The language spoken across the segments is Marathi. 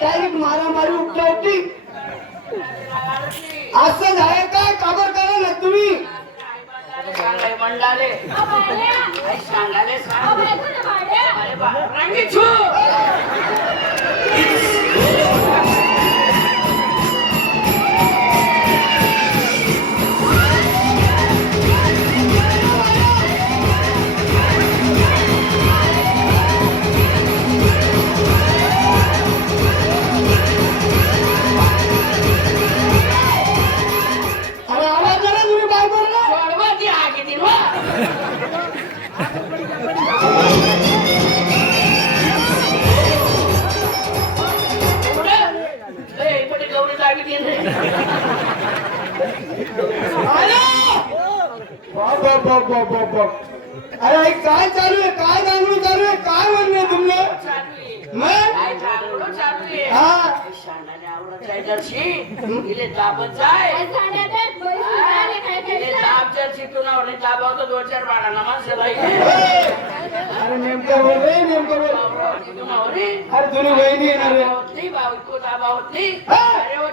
डायरेक्ट मारामारी उपटावती असं झालं काय काबर करा ना तुम्ही मंडाले सांगाले सांग अरे बा रंगी छू अरे काय चालू आहे काय दांगडू चालू आहे काय म्हणणे तुमने दोन चार बाळांना माणसं अरे नेमकं बोल रे नेमकं बोल अरे तुझी वहिनी येणार नाही बाबू दाबा होत नाही अरे वो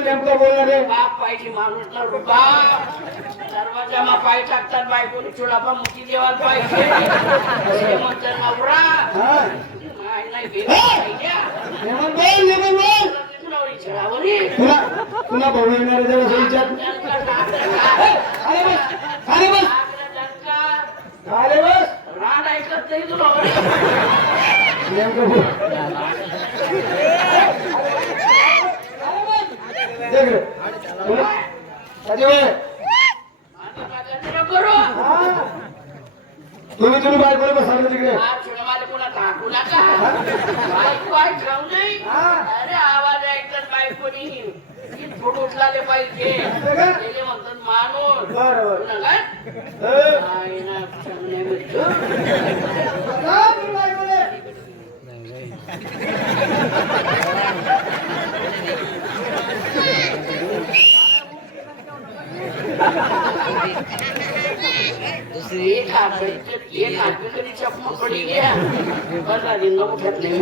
नेमकं बोल रे बाप पाहिजे माणूस ना रुपा दरवाजा पाय टाकतात बायकोनी चुडापा मुठी देवाल पाहिजे म्हणतात नवरा पुन्हा भाऊ येणार राड ऐकत नाही तुला तुम्ही तुम्ही बायकोला बसायला तिकडे मला पुन्हा टाकू नका बायको ऐकाव नाही अरे आवाज ऐकतात बायकोनी फोटो उचलाले पाहिजे गेले म्हणतात माणूस एक हात कधी चपमा पडी गया बरं लिंग उठत नाही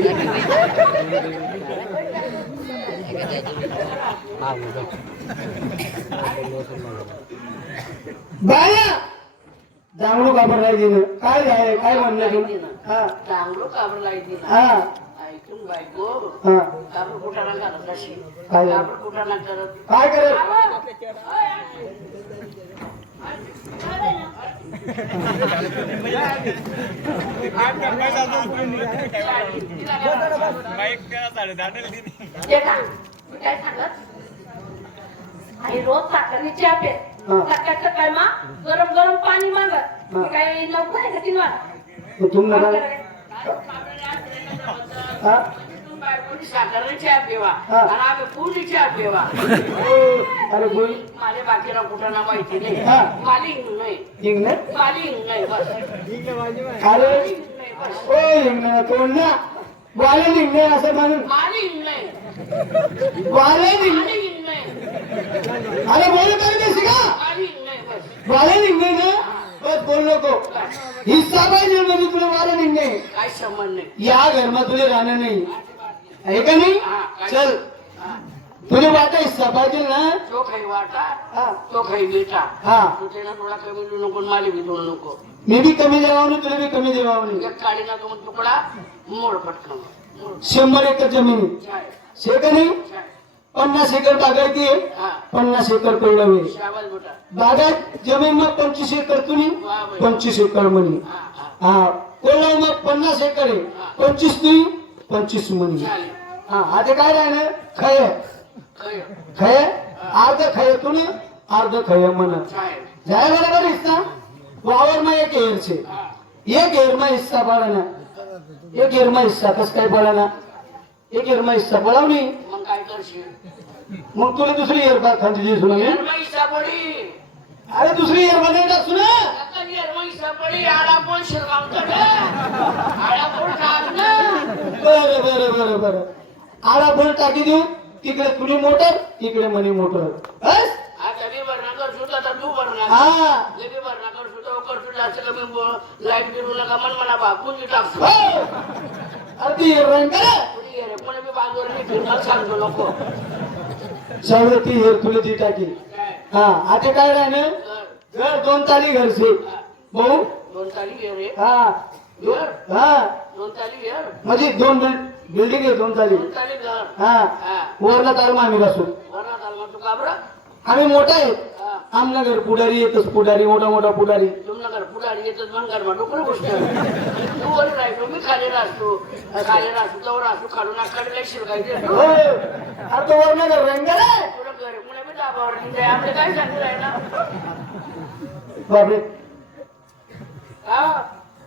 बाया चांगलो काबर राहिली काय झालं काय म्हणलं तुम्ही चांगलो काबर लागली हा ऐकून बायको हा काबर कुठाना करत अशी काय काबर कुठाना करत काय करत काय सांगत आणि रोज साखरनी चहा पे सकाळचं काय मा गरम गरम पाणी मागत काही लवकर आहे का तीन साखरने चहा पिवा आणि आम्ही पूर्ण चहा पिवा अरे बोल माझ्या बाकीला कुठं ना माहिती नाही मालिंग नाही हिंग मालिंग नाही बस अरे ओ हिंग कोण ना वाले निघणे असं म्हणून मालिंग नाही वाले निघ मालिंग नाही अरे बोल काय देशी का मालिंग नाही बस वाले निघणे ना बस बोल नको हिस्सा पाहिजे म्हणजे तुला वाले निघणे काय संबंध नाही या घरमा तुला राहणं नाही आहे का नाही चल तुझे वाटा हिस्सा पाहिजे ना तो काही वाटा तो काही बेटा तू त्याला थोडा कमी देऊ नको मला बी देऊ नको मी बी कमी देवावं नाही, तुला बी कमी देवावं नाही. एक काळी ना दोन तुकडा मोड पटकन मोड. 100 एकर जमिनी छाय, शे का नाही. छाय. 50 एकर बागायती आहे, हा 50 एकर कोरडवाहू आहे. शाबास बेटा. बागायत जमीन मग 25 एकर तुम्ही, वा बाई. 25 एकर म्हणी. हा हा हा कोरडवाहू मग 50 एकर आहे, 25 तुम्ही 25 म्हणी. चालेल. हा आता काय राहिलं खय खय, खय अर्ध खय तुम्ही अर्ध खय म्हणा. छाय. जाय बरोबर हिस्सा वावर मग एक एरचे हा एक एरमा हिस्सा पडा ना. एक एरमा हिस्सा कस काय पडा ना. एक एरमा हिस्सा पडाव नाही. मग काय करशील? मग तुला दुसरी एरबा खांदी दिसू लागली. एरमाई सापडी. अरे दुसरी एरबा नाही टाकू ना. आता एरमाई सापडी आडा पण शिरगावतं ना. आडा पण टाक ना. बरं बरं बरं बरं आडा भर टाकी देऊ. तिकडे तुझी मोटर इकडे मनी मोटर. बस आता मी भरणा करतो तर तू भरणा हा लगे भरणा करतो तर करतो जास्त कमी लाईट बिल नका मन मला बापून टाकतो. हो. अरे ती एरवाईन का पुढे ये रे, पुढे मी बाजूवर मी फिरणार सांगतो नको. सगळं ती एर तुला ती टाकी. काय? हा आता काय राहिलं घर. घर 2 ताली घरचे भाऊ. 2 ताली घे रे. हा घर. हा 2 ताली घर. म्हणजे 2 बिल्डिंग आहे 2 ताली. 2 ताली घर. हा हा. वरला तार आम्ही बसू. वरना तालमा तू काबरा. आम्ही मोठा आहे. हा. आमला घर पुढारी येतच पुढारी मोठा मोठा पुढारी. तुमना घर पुढे येतच मन घर डोकं गोष्ट. तू वर राहतो मी खाली राहतो. खाली राहतो जवळ राहतो खालून आकडे काही शिरकायचे. हो अरे तो वरला घर राहीन का रे. तुला घर पुणे मी दाबावर नाही आपले काय सांगू राहिला. बापरे हा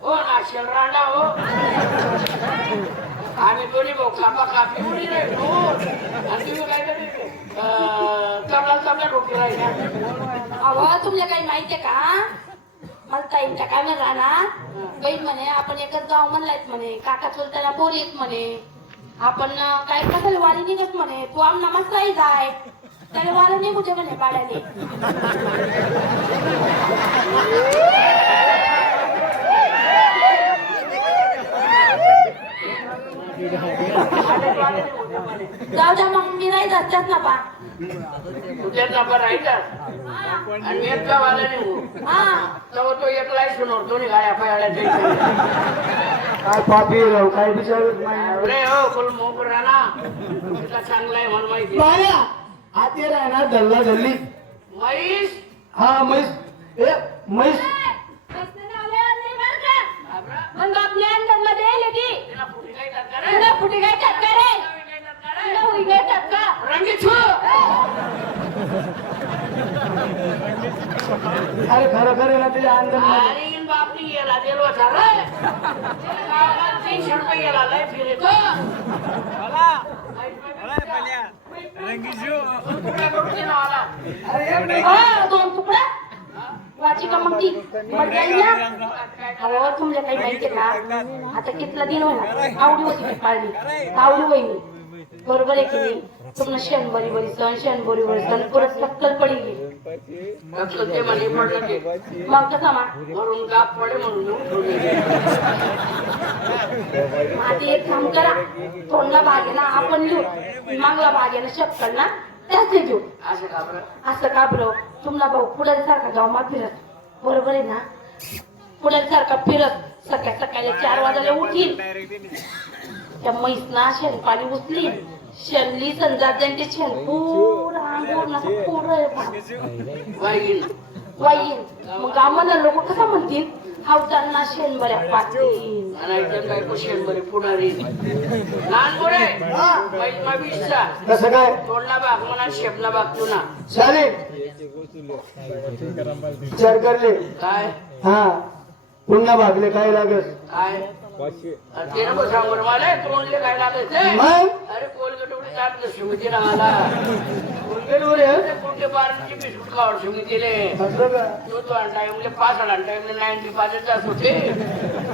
हो नाशल रांडा हो. आम्ही दोन्ही भाऊ कापा कापी उडी राहिलो आणि तुम्ही काय करते चांगला डोके राहिल्या. अहो तुमल्या काही माहितीये का. मला ताईंच्या काय म्हणे राहणार बहीण म्हणे आपण एकच गाव म्हणलायत म्हणे. काका चुलत्याला पोरी येत म्हणे. आपण काय कशाला वारी निघत म्हणे. तू आमना मस्त जाय त्याला वारा निघू दे म्हणे पाड्याने. जाऊ द्या मग मी नाही जात ना पा. तुझ्या नंबर राहिला आणि एक गावाला निघू हा तेव्हा तो एकला सुनवर दोन्ही गाड्या पायाला काय पापी राव काय विचारत नाही. रे हो बोल मोकर ना तुला चांगला आहे मला माहिती. पाया आते राहणार दल्ला दल्ली. म्हैस हा म्हैस ए म्हैस मग आपल्या अंगणमध्ये आले की तिला फुटी काय टाकणार तुला फुटी काय टक्का रे. तुला उई काय टक्का. रंगी छू. अरे खरं खरं ना ते अंदर अरे इन बापनी गेला देलो झाला 300 रुपये गेला लय फिरेतो. दोन तुकडा वाची का मग ती अहो तुमच्या काही माहितीये का. आता कितला दिन होणार आवडी होती की पाळली आवडी होई मी बरोबर आहे की नाही. तुम्हाला शेण बरी बरी सण शेण बरी बरी सण परत सक्कल पडी गेली. ते म्हणे पडलं ते मग कसा मा वरून गाप पडे म्हणून आता एक काम करा. तोंडला भाग आहे ना आपण घेऊ. मागला भाग आहे ना शक्कल ना त्याच घेऊ. असं का बरं. असं का बरं तुमला भाऊ पुढे सारखा गाव मा फिरत बरोबर आहे ना. पुढे सारखा फिरत सकाळ सकाळी 4 वाजायला उठील. त्या म्हैस ना शेण पाणी उचली शेणली संजात त्यांचे शेण पुरा अंगूर असं पुरं वाईन वाईन. मग गावाला लोक कसं म्हणतील हावताना शेण बऱ्या पाटील. आणि काय कुशल बरे पुढारी लहान बोरे बैल मा बिस्सा कसं काय तोडला बाग म्हणा शेपला बाग तुना चालेल विचार करले. काय हा पुन्हा भागले काय लागत काय ते नको सांगू रे मला तोंडले काय लागत मग अरे कोलगेट उडी टाकलं सुमितीला मला कोलगेट वर आहे? अरे कुठे बाराची बिस्कुट खावड सुमितीले असं का तो टाइमले 5 टाइमले 95 जात होते.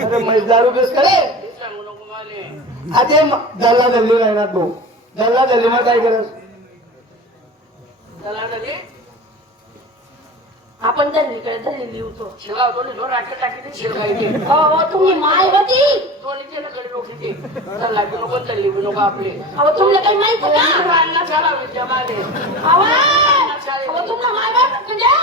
अरे म्हैस दारू बेस करे ते सांगू नको मला. आते दल्ला दल्ली राहणार भाऊ. दल्ला दल्ली मग काय करस. चला तरी आपण दल्लीकडे दल्ली लिहतो. शिगाव दोन्ही दोन राखे टाकी शिरकायचे अहो तुम्ही माय होती. दोन्ही त्याला कडे डोकी ते लागू नको तल्ली नको आपले अहो तुमला काही माहित का. अण्णा झाला विद्या माले अहो तुम्हाला माय बाप तुझ्या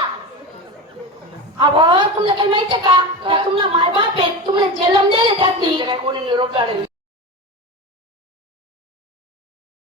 अहो तुला काही माहितीये का त्या तुम्हाला मायबाप आहे तुम्हाला जन्म दिले त्यातली काय कोणी निरोप काढेल